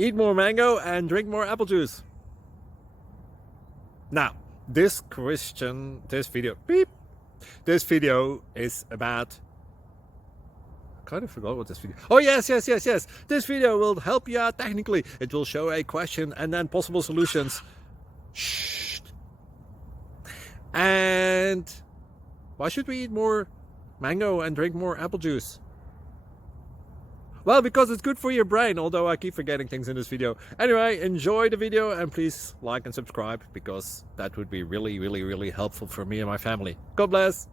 eat more mango and drink more apple juice. Now, this video is about, I kind of forgot what this video. Oh yes. This video will help you out technically. It will show a question and then possible solutions. Shh. And why should we eat more mango and drink more apple juice? Well, because it's good for your brain, although I keep forgetting things in this video. Anyway, enjoy the video and please like and subscribe, because that would be really helpful for me and my family. God bless!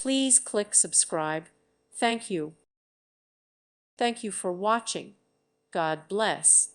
Please click subscribe. Thank you. Thank you for watching. God bless.